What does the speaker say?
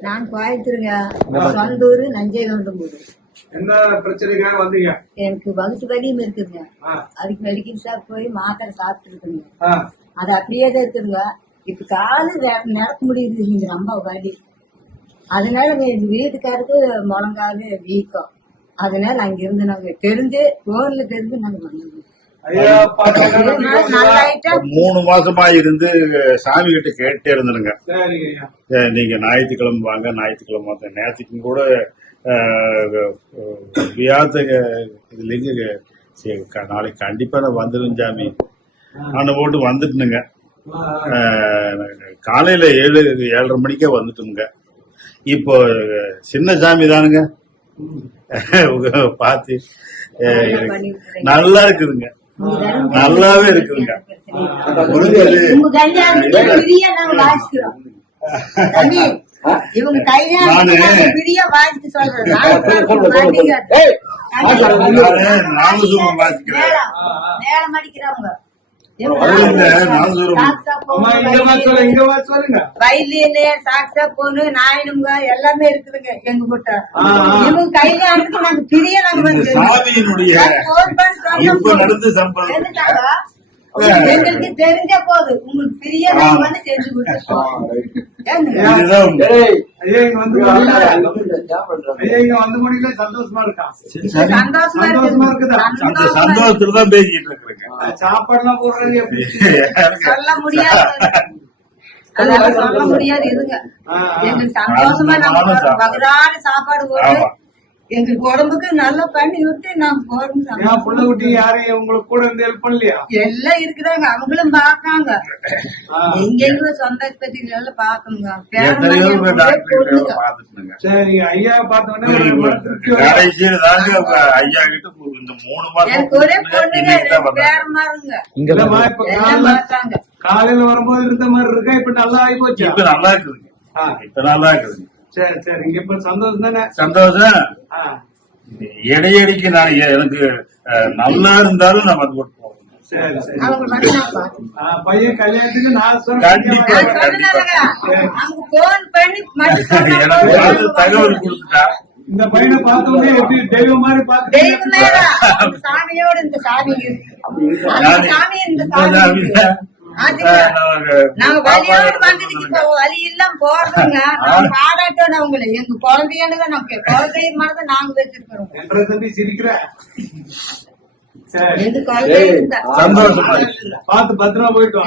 நான் கோயத்துருங்க சொந்தூர் நஞ்சை கவுண்டம்பூர் என்ன பிரச்சனைக்காக வந்தீங்க? எனக்கு வகுத்து வலியும் இருக்குதுங்க. அதுக்கு மெடிக்கல் ஷாப் போய் மாத்திரை சாப்பிட்டு இருக்குங்க ஆ, அது அப்படியே தான் இருக்குதுங்க. இப்ப காலு நட- நடக்க முடியுது நீங்க ரொம்ப வலி அதனால எங்க வீட்டுக்காருக்கு முழங்காலு வீக்கம். அதனால அங்க இருந்து நாங்க தெரிஞ்சு போன்ல தெரிஞ்சு நாங்க வந்தோம் மூணு மாசமா இருந்து சாமி கிட்ட கேட்டே இருந்தனுங்க நீங்க ஞாயிற்றுக்கிழமை வாங்க ஞாயிற்றுக்கிழமை நேற்றுக்கும் கூட வியாத இதுலேங்க சரி க- நாளைக்கு கண்டிப்பா நான் வந்துடும் சாமி. நான் போட்டு வந்துட்டுனுங்க. காலையில ஏழு ஏழரை மணிக்கே வந்துட்டுங்க இப்போ சின்ன சாமி தானுங்க. பார்த்து நல்லா இருக்குதுங்க. நல்லாவே தம்பி, இவங்க கல்யாணத்துக்கு நாங்க பிரியா வாசிக்க சொல்றோம் நாங்க சொல்றோம், மாட்டீங்க. நானு நாமசூரம் வாசிக்கிறேன் மேளம், மேளம் அடிக்கிறவங்க வருங்க, நாமசூரம் அம்மா இங்க வா சொல்லுங்க இங்க வா சொல்லுங்க. வயலின்னு சாக்ஸா பொண்ணு நாயனுங்க எல்லாமே இருக்குதுங்க எங்க கிட்ட. இவங்க கையில நாங்க பிரிய நாங்க வந்து எங்களுக்கு தெரிஞ்ச போது உங்களுக்கு பிரிய வந்து செஞ்சு சந்தோஷமா இருக்கா? சந்தோஷமா இருக்குது. இருக்குதா? அந்த சந்தோஷமா இருக்கு. சந்தோஷத்துல தான் பேசிக்கிட்டு இருக்கிறேங்க. சாப்பாடுலாம் போடுறது எப்படி சொல்ல முடியாது. சொல்ல முடியாது. எங்களுக்கு சந்தோஷமா நம்ம. வகுறான சாப்பாடு போட்டு. எங்களுக்கு உடம்புக்கு நல்லா பண்ணி விட்டு நாங்க போறோம் புள்ள குட்டி யாரையும் உங்களுக்கு கூட இருந்து ஹெல்ப் பண்ணலையா? எல்லாம் இருக்கிறாங்க அவங்களும் பாக்காங்க ஆ. எங்கெங்க சொந்த எல்லாம் பாக்கணுங்க சரி ஐயா பார்த்த உடனே ஒரு மன திருப்தி வரும். கடைசியில் தாங்க உங்க ஐயா கிட்ட இந்த மூணு மாசம் காலையில வரும்போது இருந்த மாதிரி இருக்கா? இப்ப நல்லா ஆகி போச்சு? இப்ப நல்லா இருக்குதுங்க ஆ. இப்ப நல்லா இருக்குதுங்க சரி சரி. இங்க இப்ப சந்தோஷம் தானே? சந்தோஷம். இடையடிக்கு நான் எனக்கு நல்லா இருந்தாலும் நான் வந்து போட்டு சரி சரி. பையன் கல்யாணத்துக்கு நான் கண்டிப்பா. சொல்றேன் தகவல் கொடுத்துட்டா. இந்த பையனை பார்த்த உடனே எப்படி தெய்வம் மாதிரி தெய்வமே பார்த்து தான். அந்த சாமியோட இந்த சாமி. இருக்கு. அந்த சாமி. சாமி இந்த இந்த சாமி. பாராட்டோட அவங்கள. எங்க குழந்தைன்னு தான் நமக்கு குழந்தைய மாதிரி நாங்க வச்சிருக்கிறோம். பார்த்து பத்திரமா போயிட்டு